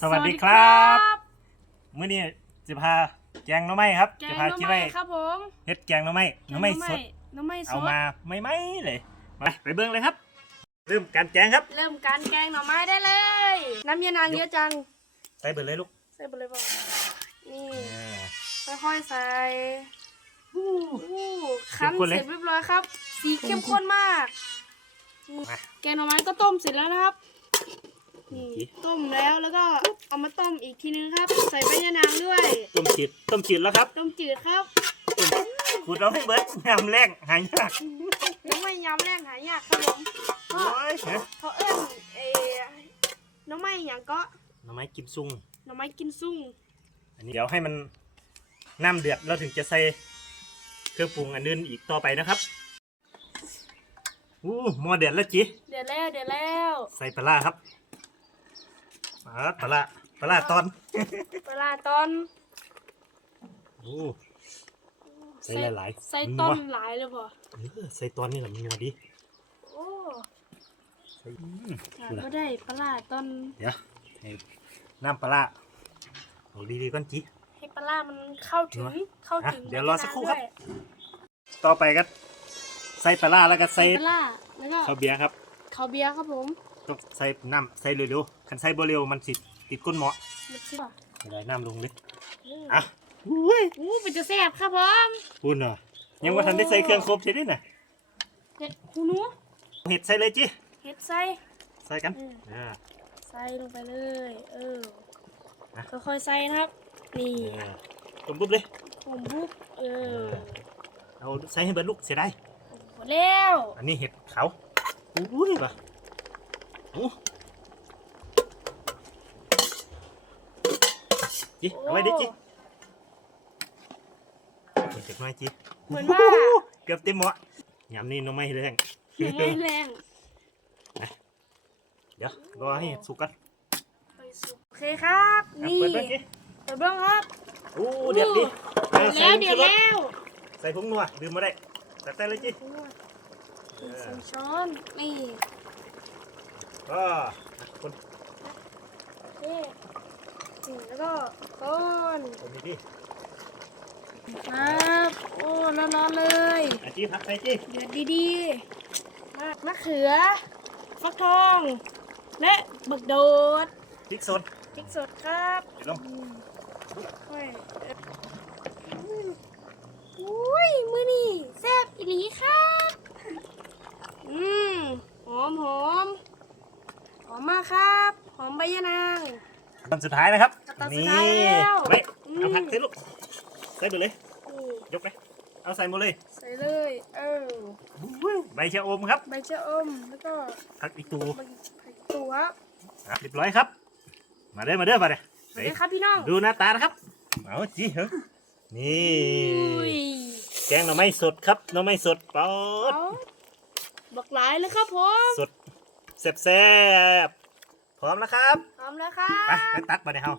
สวัสดีครับมื้อนี้จะพาแกงหน้ำไม้ครับแกจะงพาหน่อคิดไม้ไว้ครับผมเฮ็ดแกงหน้ำไม้หน้ำไม้สดหน้ำไม้สเอาดมาไม่ไม่เลยมาไปเบิ่งเลยครับ เริ่มการแกงครับ เริ่มการแกงหน่อไม้ได้เลย น้ำยานางเยอะจังใส่เบิดเลยลูกใส่ไปเลยเปล่านี่อ่า ค่อยๆใส่อู้อู้คั้นเข้มข้นเสเลยร็จเรียบร้อยครับ สีเข้มข้นมากนี่มา แกงหน่อไม้ก็ต้มเสร็จแล้วนะครับ นี่อีกต้มแล้วแล้วก็เอามาต้มอีกทีนึงครับ ใส่ใบยะนางด้วย ต้มจืดต้มจืดแล้วครับต้มจืดครับขูดเอาให้เบิดยำแรงหายากน้ำไม้ยำแรงหายากครับผมเพโอ้ราะยฮะเขาเอิ้นเออน้ำไม้อย่างก็หน้ำไม้กิมซุงหน่อไม้กินซุ่งอันนี้เดี๋ยวให้มันน้ำเดือดเราถึงจะใส่เครื่องปรุงอันอื่นอีกต่อไปนะครับอู้หม้อเดือดแล้วจีเดี๋ยวแล้วเดี๋ยวแล้ว ใส่ปลาร้าครับ ปลาร้าปลาร้าปลาร้าตอนเวลาตอนโอ้ใส่หลายๆใส่นัวตอนหลายเลยบ่เออใส่ตอนนี่แหละมันนัวดีโอ้ใส่อืมขาดดูละก็ได้ปลาร้าตอนเดี๋ยวให้น้ำปลาร้าเอาดีๆก่อนจีให้ปลาร้ามันเข้าถึงนัวเข้าถึงอะเดี๋ยวรอสักครู่ครับด้วยต่อไปก็ใส่ปลาร้าแล้วก็ใส่ปลาร้าแล้วก็ข้าวเบียร์ครับ ข้าวเบียร์ครับผม ต้องใส่น้ำใส่เร็วๆคันใส่บ่เร็วมันสิติดก้นหมอมันสิบ่ะไม่ได้น้ำลงเลยอืมอะอุ้ยอู้เป็นจะแซ่บครับผมพูดเนาะยังว่าทันได้ใส่เครื่องครบใช่ไหมน่ะเห็ดหูหนูเห็ดใส่เลยจีเห็ดใส่ใส่กันอืมอ่าใส่ลงไปเลยเอออะค่อยๆใส่นะครับนี่อ่าต้มปุ๊บเลยผมบุกเออเอาใส่ให้เบิดลูกเสียดายหมดแล้วอันนี้เห็ดขาวอุ้ยป่ะโอ้ จีเอาไว้ดิจีเก็บไว้จีเหมือนว่า เกือบเต็มหมอยำนี่น้องไม่แรงยังไม่แรงเดี๋ยวรอให้สุกกันไปสุกโอเคครับอะนี่เปิดเบิ่งดิเปิดเบ้างครับโอ้เดือดดิเดี๋ยวแล้วเดี๋ยวแล้ว ใส่ผงนัวดื่มมาได้แต่แต่เลยจีสองช้อนนี่ ก็คนโอเคนี่แล้วก็ก้อนคนนี้ดิครับโอ้ร้อนๆเลยอาจีพักไปจีเดือดดีๆมะมะเขือ ฟักทอง และบักโดดพริกสดพริกสดครับเดี๋ยวลงอืมค่อยอุ้ย มือนี่แซ่บอีหลีครับอืมหอมหอมหอมมากครับ หอมใบยะนาง ตอนสุดท้ายนะครับตอนสุดท้ายแล้วไว้เอาอืมผักใส่ลูกใส่ไปเลย นี่ยกไปเอาใส่หมดเลย ใส่เลย เออ ใบชะอมครับ ใบชะอม แล้วก็ผักอีตูใบผักตัวอะเรียบร้อยครับ มาเด้อมาเด้อมาเด้อสวัสดีครับพี่น้องดูหน้าตานะครับ เอาจีเหรอนี่ อุ้ยแกงหน่อไม้สดครับหน่อไม้สดปอดเอาบักหลายเลยครับผม สดแซ่บๆ พร้อมแล้วครับ พร้อมแล้วครัไปบไปตักมาในเฮา